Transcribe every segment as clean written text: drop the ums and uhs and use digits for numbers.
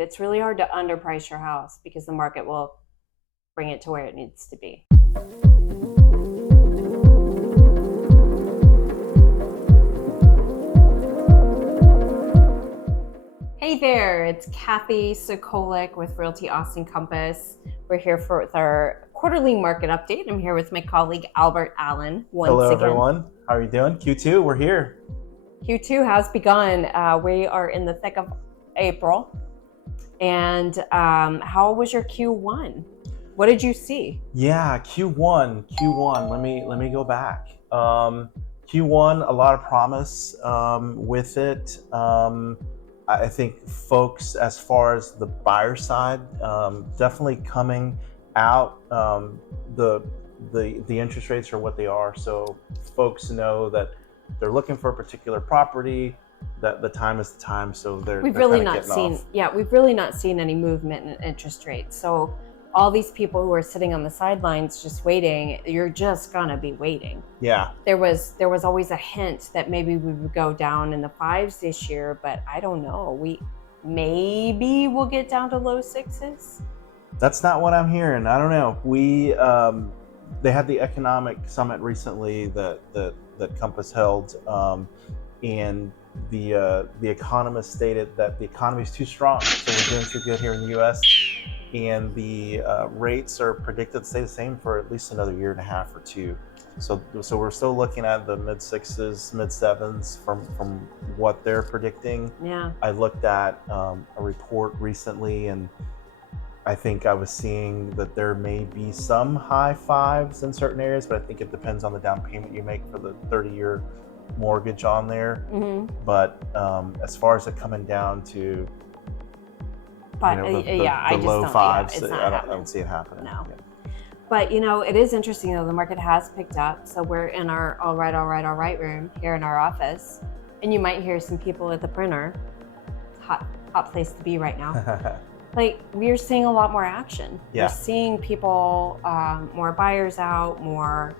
It's really hard to underprice your house because the market will bring it to where it needs to be. Hey there, it's Kathy Sokolic with Realty Austin Compass. We're here with our quarterly market update. I'm here with my colleague Albert Allen once Hello, again. everyone. How are you doing? Q2, we're here. Q2 has begun. We are in the thick of April. And how was your Q1? What did you see? Yeah, Q1. Let me go back. Q1, a lot of promise with it. I think folks, as far as the buyer side, definitely coming out. The interest rates are what they are, so folks know that they're looking for a particular property. That the time is the time, so we've really not seen any movement in interest rates. So all these people who are sitting on the sidelines just waiting, you're just gonna be waiting. Yeah. There was always a hint that maybe we would go down in the 5s this year, but I don't know. Maybe we'll get down to low 6s. That's not what I'm hearing. I don't know. They had the economic summit recently that Compass held, and the economist stated that the economy is too strong, so we're doing too good here in the U.S. and the rates are predicted to stay the same for at least another year and a half or two. So we're still looking at the mid 6s, mid 7s from what they're predicting. Yeah. I looked at a report recently, and I think I was seeing that there may be some high 5s in certain areas, but I think it depends on the down payment you make for the 30-year mortgage on there. Mm-hmm. But as far as it coming down to but the low 5s, I don't see it happening. No. Yeah. But it is interesting though. The market has picked up. So we're in our all right room here in our office, and you might hear some people at the printer. Hot place to be right now. Like, we're seeing a lot more action. Yeah. We're seeing people, more buyers out, more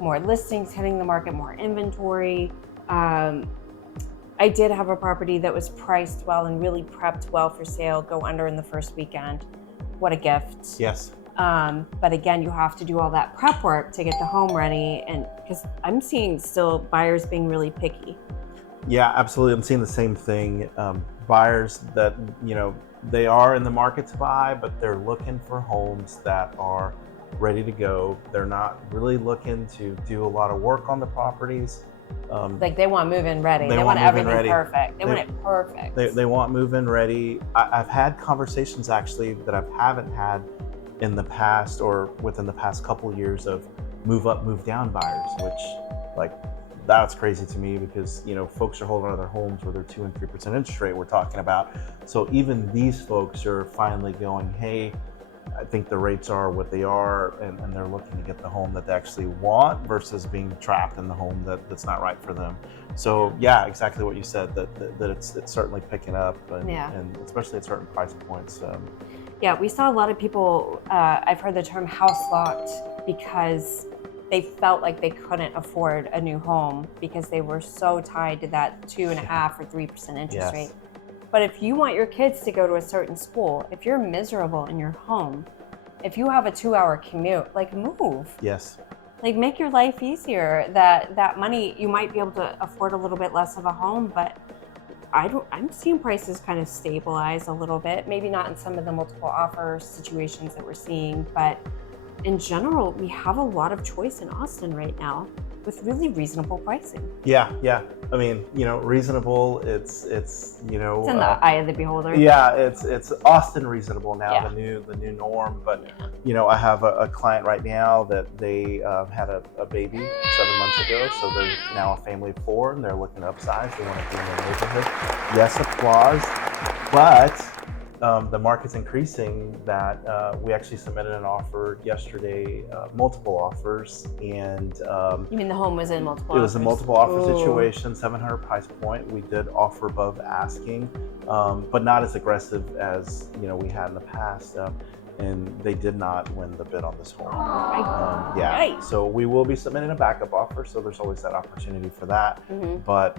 listings hitting the market, more inventory. I did have a property that was priced well and really prepped well for sale go under in the first weekend. What a gift. Yes. But again, you have to do all that prep work to get the home ready, and because I'm seeing still buyers being really picky. Yeah, absolutely. I'm seeing the same thing. Buyers that, they are in the market to buy, but they're looking for homes that are ready to go. They're not really looking to do a lot of work on the properties. Like, they want move-in ready. They want everything perfect. They want it perfect. They want move-in ready. I've had conversations actually that I haven't had in the past or within the past couple of years of move up, move down buyers, which that's crazy to me because folks are holding on to their homes where they're 2 and 3% interest rate we're talking about. So even these folks are finally going, hey, I think the rates are what they are, and they're looking to get the home that they actually want versus being trapped in the home that's not right for them. So yeah, exactly what you said, that it's certainly picking up, and especially at certain price points. Yeah, we saw a lot of people, I've heard the term house locked, because they felt like they couldn't afford a new home because they were so tied to that 2.5% or 3% interest rate. But if you want your kids to go to a certain school, if you're miserable in your home, if you have a 2-hour commute, move. Yes. Make your life easier. That money, you might be able to afford a little bit less of a home, but I'm seeing prices kind of stabilize a little bit. Maybe not in some of the multiple offer situations that we're seeing, but in general, we have a lot of choice in Austin right now with really reasonable pricing. Yeah. I mean, reasonable. It's in the eye of the beholder. Yeah, it's Austin reasonable now, Yeah. the new norm. But I have a client right now that they had a baby 7 months ago, so they're now a family of 4, and they're looking to upsize. They want to be in their neighborhood. Yes, applause, but the market's increasing. That we actually submitted an offer yesterday, multiple offers, and you mean the home was in multiple offers? It was a multiple offer situation, 700 price point. We did offer above asking, but not as aggressive as we had in the past. And they did not win the bid on this home. Right. So we will be submitting a backup offer. So there's always that opportunity for that. Mm-hmm. But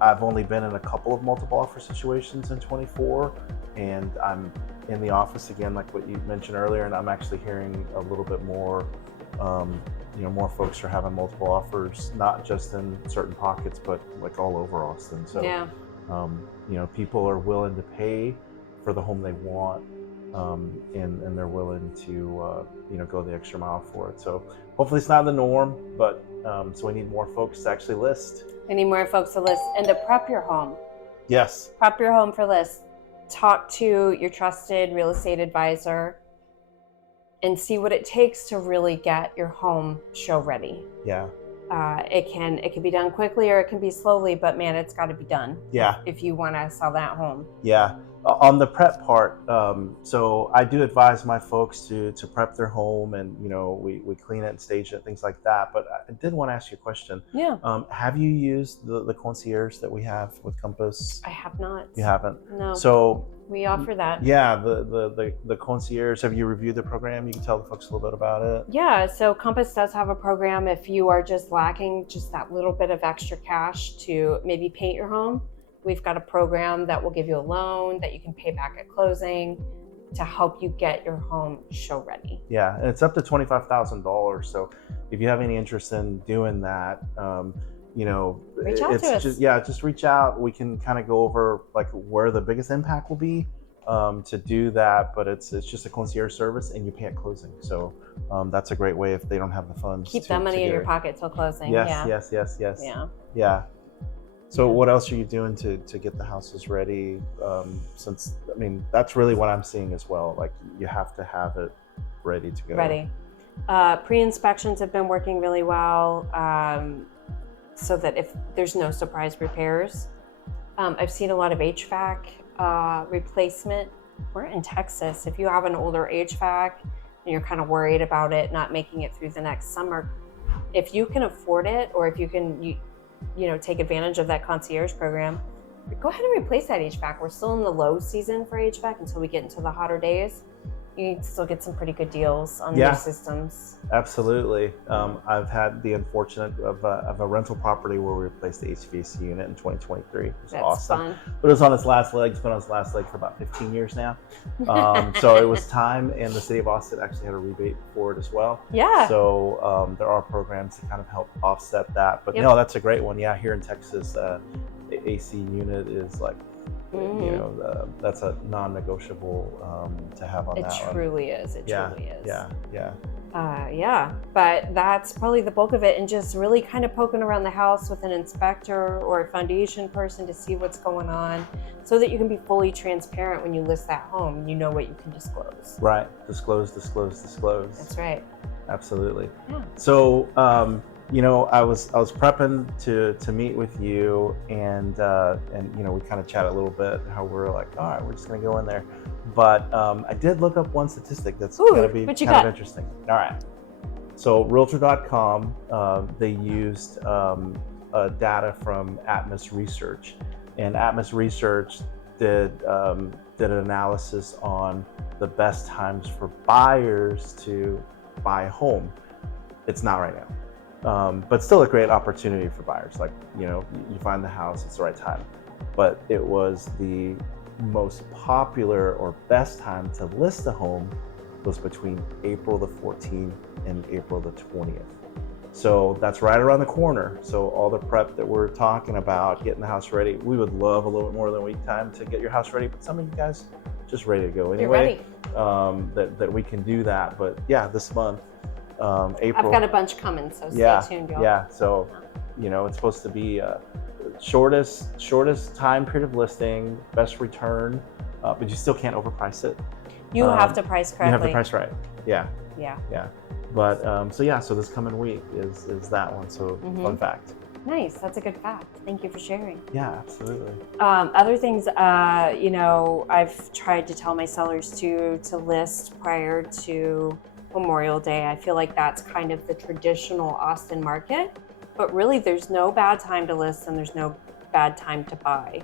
I've only been in a couple of multiple offer situations in 24, and I'm in the office again, like what you mentioned earlier, and I'm actually hearing a little bit more. More folks are having multiple offers, not just in certain pockets, but like all over Austin. So, Yeah. people are willing to pay for the home they want, and they're willing to, go the extra mile for it. So hopefully it's not the norm, but so we need more folks to actually list. We need more folks to list and to prep your home. Yes. Prep your home for list. Talk to your trusted real estate advisor and see what it takes to really get your home show ready. Yeah. It can be done quickly or it can be slowly, but man, it's got to be done. Yeah. If you want to sell that home. Yeah. On the prep part, so I do advise my folks to prep their home, and we clean it and stage it, things like that. But I did want to ask you a question. Yeah. Have you used the concierge that we have with Compass? I have not. You haven't? No. So we offer that. Yeah, the concierge. Have you reviewed the program? You can tell the folks a little bit about it. Yeah, so Compass does have a program if you are just lacking just that little bit of extra cash to maybe paint your home. We've got a program that will give you a loan that you can pay back at closing to help you get your home show ready. Yeah, and it's up to $25,000. So if you have any interest in doing that, reach out to us. Just reach out. We can kind of go over like where the biggest impact will be to do that. But it's just a concierge service, and you pay at closing. So that's a great way if they don't have the funds. Keep that money in your pocket till closing. Yes. Yeah. So what else are you doing to get the houses ready? Since that's really what I'm seeing as well. Like you have to have it ready to go. Ready. Pre-inspections have been working really well, so that if there's no surprise repairs. I've seen a lot of HVAC replacement. We're in Texas. If you have an older HVAC and you're kind of worried about it not making it through the next summer, if you can afford it, or if you can take advantage of that concierge program, go ahead and replace that HVAC. We're still in the low season for HVAC until we get into the hotter days. You can still get some pretty good deals on new systems. Absolutely. I've had the unfortunate of a rental property where we replaced the HVAC unit in 2023. It was awesome. Fun. But it was on its last leg. It's been on its last leg for about 15 years now. So it was time, and the city of Austin actually had a rebate for it as well. Yeah. So there are programs to kind of help offset that. But no, that's a great one. Yeah, here in Texas, the AC unit is like, that's a non-negotiable to have on that one. It truly is. Truly is. Yeah. But that's probably the bulk of it, and just really kind of poking around the house with an inspector or a foundation person to see what's going on, so that you can be fully transparent when you list that home. You know what you can disclose. Right. Disclose. That's right. Absolutely. Yeah. So, I was prepping to meet with you, and we kind of chat a little bit how we're like, all right, we're just gonna go in there. But I did look up one statistic that's gonna be kind of interesting. All right. So Realtor.com, they used data from Atmos Research, and Atmos Research did an analysis on the best times for buyers to buy a home. It's not right now. But still a great opportunity for buyers. Like, you find the house, it's the right time. But it was the most popular or best time to list a home was between April the 14th and April the 20th. So that's right around the corner. So all the prep that we're talking about, getting the house ready, we would love a little bit more than a week time to get your house ready. But some of you guys just ready to go anyway. That we can do that. But yeah, this month, April. I've got a bunch coming, so stay tuned, y'all. Yeah, so it's supposed to be shortest time period of listing, best return, but you still can't overprice it. You have to price correctly. You have to price right. Yeah. Yeah. But so this coming week is that one. So fun fact. Nice. That's a good fact. Thank you for sharing. Yeah, absolutely. Other things, I've tried to tell my sellers to list prior to Memorial Day. I feel like that's kind of the traditional Austin market, but really there's no bad time to list and there's no bad time to buy.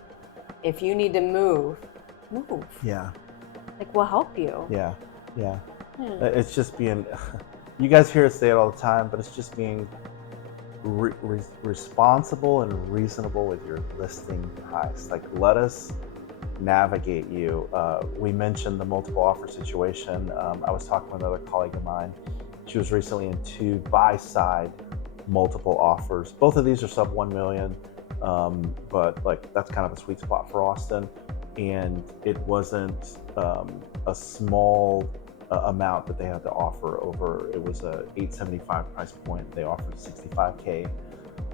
If you need to move. Yeah. Like, we'll help you. Yeah. It's just being, you guys hear us say it all the time, but it's just being responsible and reasonable with your listing price. Like, let us navigate you. We mentioned the multiple offer situation. I was talking with another colleague of mine. She was recently in 2 buy-side multiple offers. Both of these are sub 1 million, but like that's kind of a sweet spot for Austin. And it wasn't a small amount that they had to offer over. It was a 875 price point. They offered 65K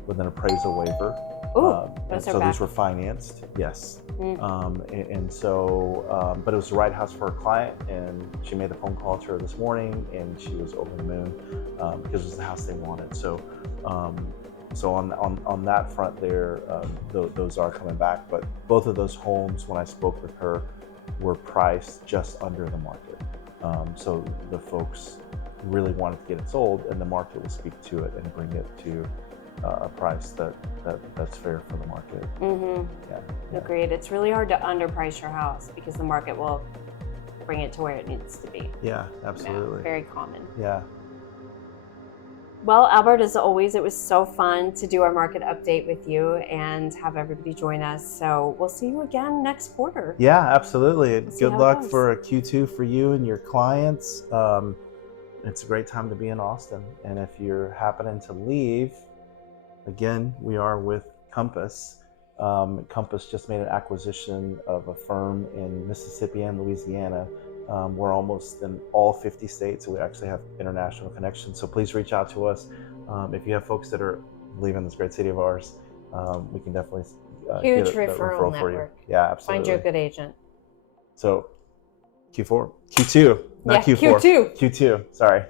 with an appraisal waiver. Ooh, and so these were financed, yes. But it was the right house for her client, and she made the phone call to her this morning, and she was over the moon because it was the house they wanted. So on that front there, those are coming back. But both of those homes, when I spoke with her, were priced just under the market. So the folks really wanted to get it sold, and the market will speak to it and bring it to a price that's fair for the market. Yeah. Agreed. It's really hard to underprice your house because the market will bring it to where it needs to be. Yeah, absolutely. Yeah, very common. Yeah. Well, Albert, as always, it was so fun to do our market update with you and have everybody join us. So we'll see you again next quarter. Yeah, absolutely. We'll Good luck for a Q2 for you and your clients. It's a great time to be in Austin. And if you're happening to leave, again, we are with Compass. Compass just made an acquisition of a firm in Mississippi and Louisiana. We're almost in all 50 states, so we actually have international connections. So please reach out to us. If you have folks that are leaving this great city of ours, we can definitely huge get a referral network for you. Yeah, absolutely. Find you a good agent. So Q2, not Q4. Q2. Q2, sorry.